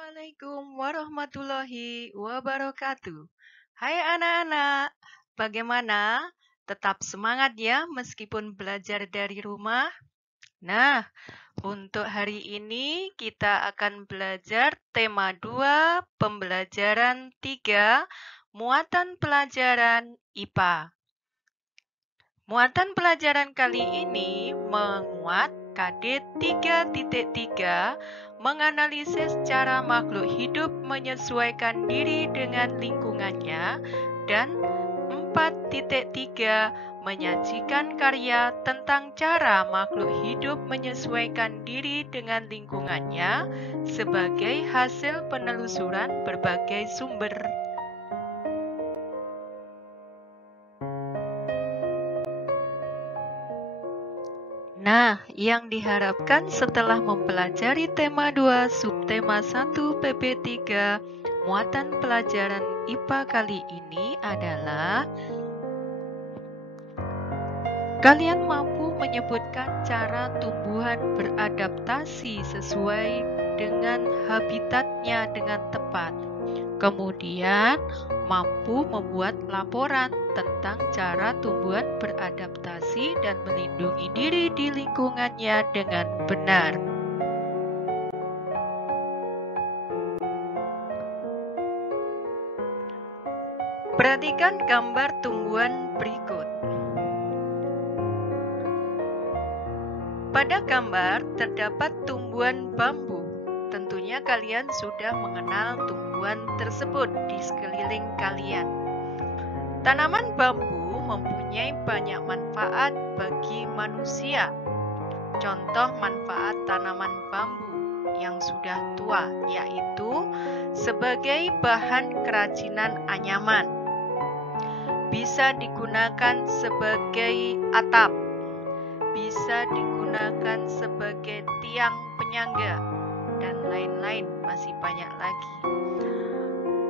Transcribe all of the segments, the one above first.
Assalamualaikum warahmatullahi wabarakatuh. Hai anak-anak, bagaimana? Tetap semangat ya meskipun belajar dari rumah? Nah, untuk hari ini kita akan belajar tema 2, pembelajaran 3, muatan pelajaran IPA. Muatan pelajaran kali ini memuat KD 3.3 menganalisis cara makhluk hidup menyesuaikan diri dengan lingkungannya dan 4.3 menyajikan karya tentang cara makhluk hidup menyesuaikan diri dengan lingkungannya sebagai hasil penelusuran berbagai sumber. Nah, yang diharapkan setelah mempelajari tema 2 subtema 1 PP3 muatan pelajaran IPA kali ini adalah kalian mampu menyebutkan cara tumbuhan beradaptasi sesuai dengan habitatnya dengan tepat. Kemudian, mampu membuat laporan tentang cara tumbuhan beradaptasi dan melindungi diri di lingkungannya dengan benar. Perhatikan gambar tumbuhan berikut. Pada gambar terdapat tumbuhan bambu. Tentunya kalian sudah mengenal tumbuhan tersebut di sekeliling kalian. Tanaman bambu mempunyai banyak manfaat bagi manusia. Contoh manfaat tanaman bambu yang sudah tua yaitu sebagai bahan kerajinan anyaman. Bisa digunakan sebagai atap, bisa digunakan sebagai tiang penyangga, dan lain-lain, masih banyak lagi.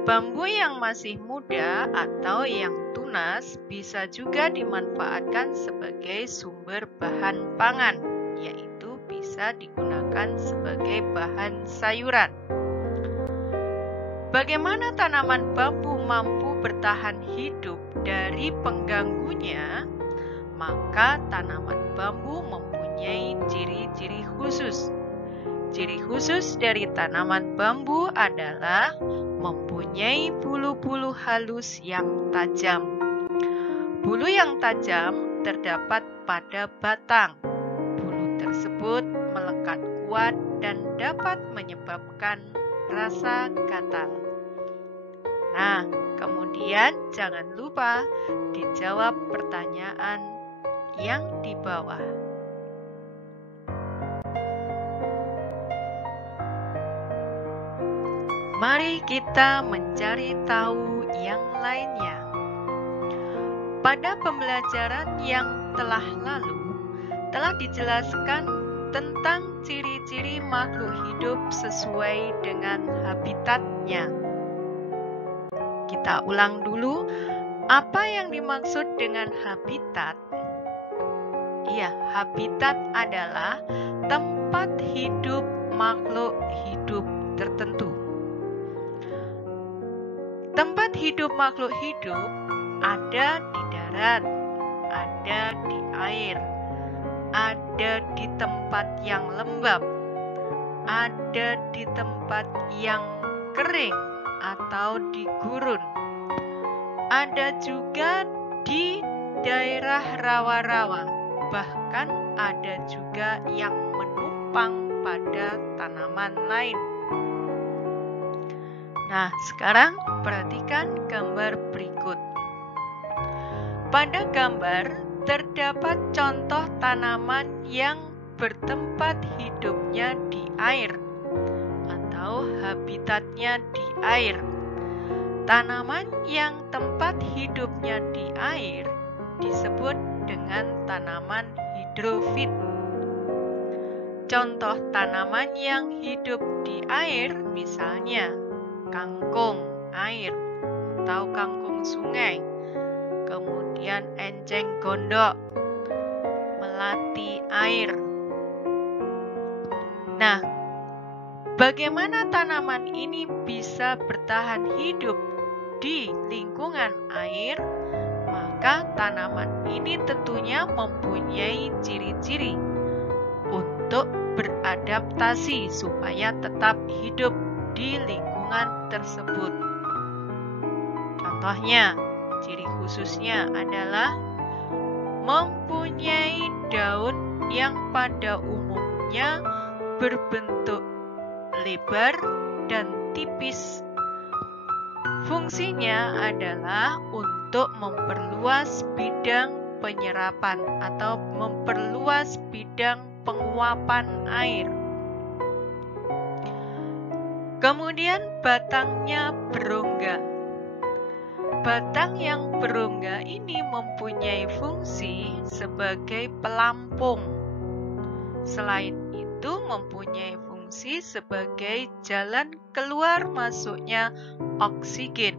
Bambu yang masih muda atau yang tunas bisa juga dimanfaatkan sebagai sumber bahan pangan, yaitu bisa digunakan sebagai bahan sayuran. Bagaimana tanaman bambu mampu bertahan hidup dari pengganggunya? Maka tanaman bambu mempunyai ciri-ciri khusus. Ciri khusus dari tanaman bambu adalah mempunyai bulu-bulu halus yang tajam. Bulu yang tajam terdapat pada batang. Bulu tersebut melekat kuat dan dapat menyebabkan rasa gatal. Nah, kemudian jangan lupa dijawab pertanyaan yang di bawah. Mari kita mencari tahu yang lainnya. Pada pembelajaran yang telah lalu, telah dijelaskan tentang ciri-ciri makhluk hidup sesuai dengan habitatnya. Kita ulang dulu, apa yang dimaksud dengan habitat? Iya, habitat adalah tempat hidup makhluk hidup tertentu. Tempat hidup makhluk hidup ada di darat, ada di air, ada di tempat yang lembab, ada di tempat yang kering atau di gurun. Ada juga di daerah rawa-rawa, bahkan ada juga yang menumpang pada tanaman lain. Nah, sekarang perhatikan gambar berikut. Pada gambar terdapat contoh tanaman yang bertempat hidupnya di air atau habitatnya di air. Tanaman yang tempat hidupnya di air disebut dengan tanaman hidrofit. Contoh tanaman yang hidup di air misalnya kangkung air atau kangkung sungai, kemudian enceng gondok, melati air. Nah, Bagaimana tanaman ini bisa bertahan hidup di lingkungan air? Maka tanaman ini tentunya mempunyai ciri-ciri untuk beradaptasi supaya tetap hidup di lingkungan tersebut. Contohnya, ciri khususnya adalah mempunyai daun yang pada umumnya berbentuk lebar dan tipis. Fungsinya adalah untuk memperluas bidang penyerapan atau memperluas bidang penguapan air. Kemudian batangnya berongga. Batang yang berongga ini mempunyai fungsi sebagai pelampung. Selain itu mempunyai fungsi sebagai jalan keluar masuknya oksigen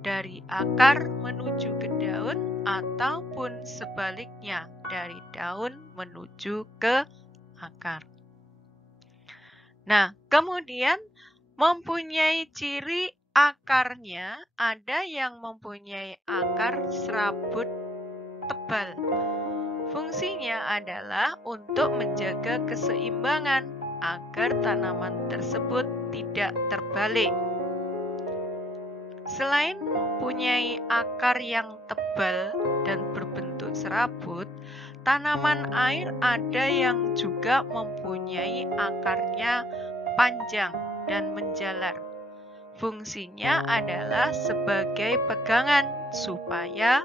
dari akar menuju ke daun ataupun sebaliknya dari daun menuju ke akar. Nah, kemudian mempunyai ciri akarnya, ada yang mempunyai akar serabut tebal. Fungsinya adalah untuk menjaga keseimbangan agar tanaman tersebut tidak terbalik. Selain mempunyai akar yang tebal dan berbentuk serabut, tanaman air ada yang juga mempunyai akarnya panjang dan menjalar. Fungsinya adalah sebagai pegangan supaya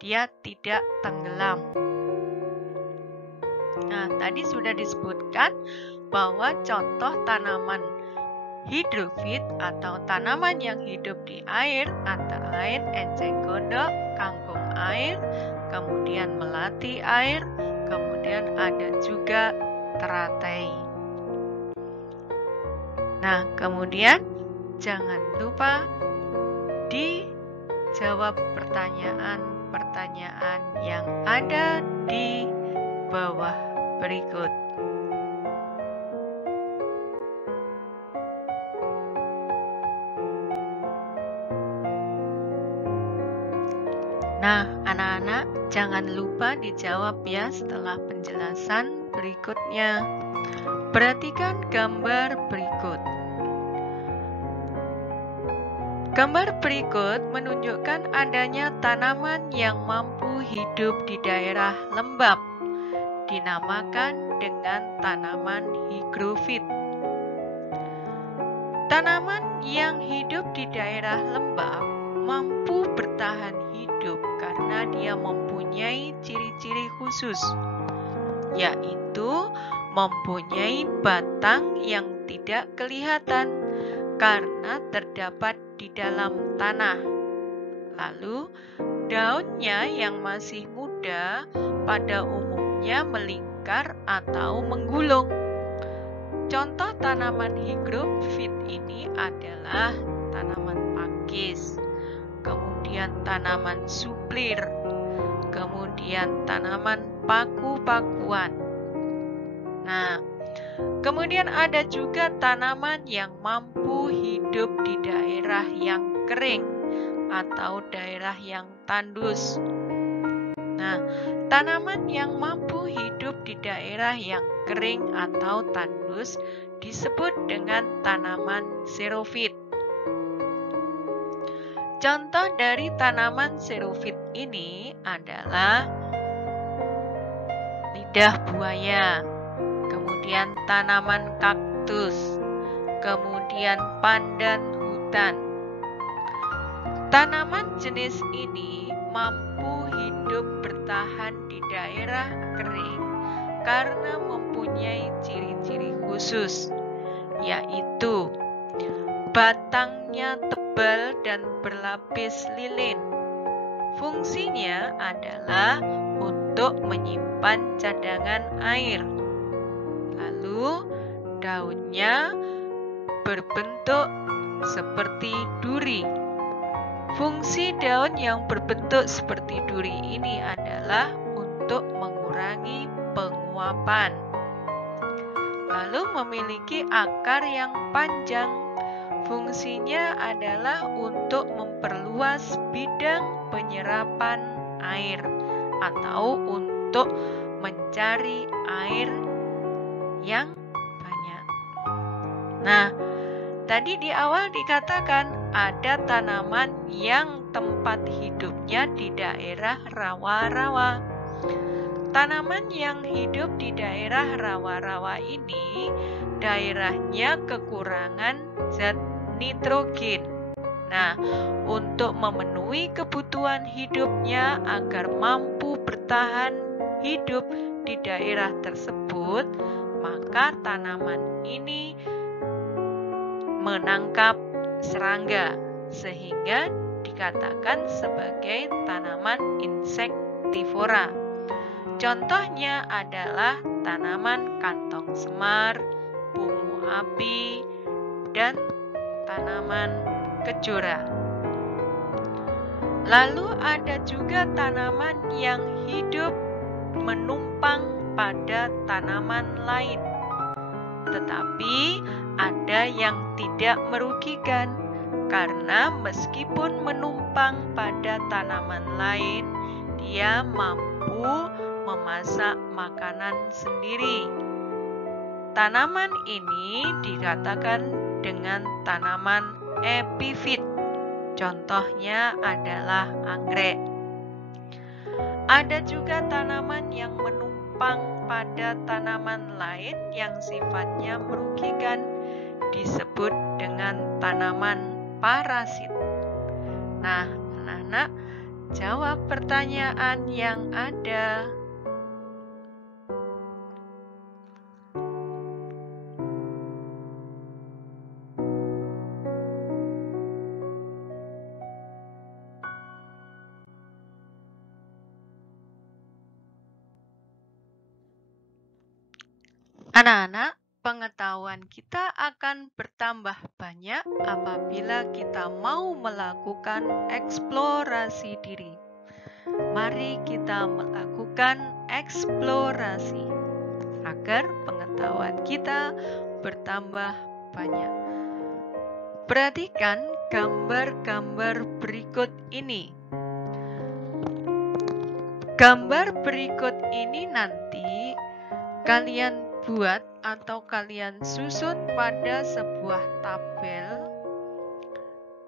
dia tidak tenggelam. Nah, tadi sudah disebutkan bahwa contoh tanaman hidrofit atau tanaman yang hidup di air antara lain enceng gondok, kangkung air, kemudian melati air, kemudian ada juga teratai. Nah, kemudian jangan lupa dijawab pertanyaan-pertanyaan yang ada di bawah berikut. Nah, anak-anak, jangan lupa dijawab ya setelah penjelasan berikutnya. Perhatikan gambar berikut. Gambar berikut menunjukkan adanya tanaman yang mampu hidup di daerah lembab, dinamakan dengan tanaman higrofit. Tanaman yang hidup di daerah lembab mampu bertahan hidup karena dia mempunyai ciri-ciri khusus, yaitu mempunyai batang yang tidak kelihatan karena terdapat di dalam tanah. Lalu, daunnya yang masih muda pada umumnya melingkar atau menggulung. Contoh tanaman higrofit ini adalah tanaman pakis, kemudian tanaman suplir, kemudian tanaman paku-pakuan. Nah, kemudian ada juga tanaman yang mampu hidup di daerah yang kering atau daerah yang tandus. Nah, tanaman yang mampu hidup di daerah yang kering atau tandus disebut dengan tanaman xerofit. Contoh dari tanaman xerofit ini adalah lidah buaya, kemudian tanaman kaktus, kemudian pandan hutan. Tanaman jenis ini mampu hidup bertahan di daerah kering karena mempunyai ciri-ciri khusus, yaitu batangnya tebal dan berlapis lilin. Fungsinya adalah untuk menyimpan cadangan air. Lalu daunnya berbentuk seperti duri. Fungsi daun yang berbentuk seperti duri ini adalah untuk mengurangi penguapan. lalu memiliki akar yang panjang. Fungsinya adalah untuk memperluas bidang penyerapan air atau untuk mencari air yang banyak. Nah, tadi di awal dikatakan ada tanaman yang tempat hidupnya di daerah rawa-rawa. Tanaman yang hidup di daerah rawa-rawa ini daerahnya kekurangan zat nitrogen. Nah, untuk memenuhi kebutuhan hidupnya agar mampu bertahan hidup di daerah tersebut, maka tanaman ini menangkap serangga sehingga dikatakan sebagai tanaman insektivora. Contohnya adalah tanaman kantong semar, bungu api, dan tanaman kejora. Lalu ada juga tanaman yang hidup menumpang pada tanaman lain. Tetapi ada yang tidak merugikan karena meskipun menumpang pada tanaman lain, dia mampu memasak makanan sendiri. Tanaman ini dikatakan dengan tanaman epifit. Contohnya adalah anggrek. Ada juga tanaman yang menumpang pada tanaman lain yang sifatnya merugikan, disebut dengan tanaman parasit. Nah, anak-anak, jawab pertanyaan yang ada. Anak-anak, pengetahuan kita akan bertambah banyak apabila kita mau melakukan eksplorasi diri. Mari kita melakukan eksplorasi agar pengetahuan kita bertambah banyak. Perhatikan gambar-gambar berikut ini. Gambar berikut ini nanti kalian buat atau kalian susun pada sebuah tabel,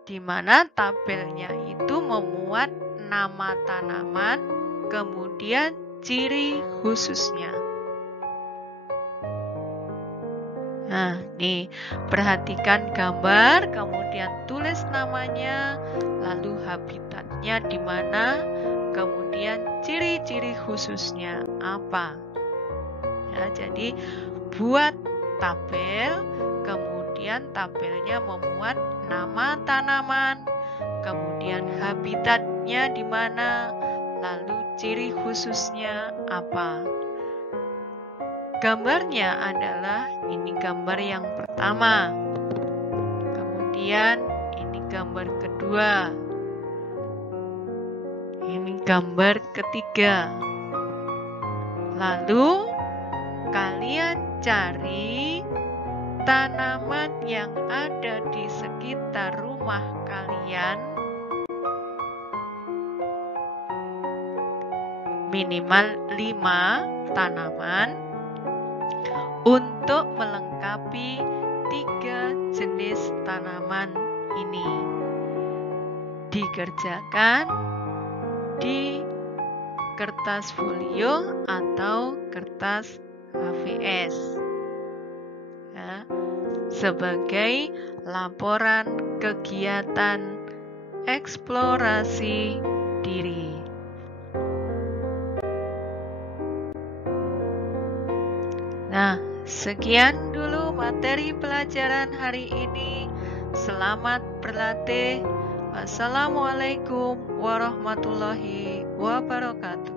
di mana tabelnya itu memuat nama tanaman, kemudian ciri khususnya. Nah, nih, perhatikan gambar, kemudian tulis namanya, lalu habitatnya di mana, kemudian ciri-ciri khususnya apa. Ya, jadi buat tabel, kemudian tabelnya memuat nama tanaman, kemudian habitatnya di mana, lalu ciri khususnya apa. Gambarnya adalah ini gambar yang pertama, kemudian ini gambar kedua, ini gambar ketiga. Lalu kalian cari tanaman yang ada di sekitar rumah kalian, minimal 5 tanaman, untuk melengkapi 3 jenis tanaman ini. Dikerjakan di kertas folio atau kertas HVS ya, sebagai laporan kegiatan eksplorasi diri. Nah, sekian dulu materi pelajaran hari ini. Selamat berlatih. Wassalamualaikum warahmatullahi wabarakatuh.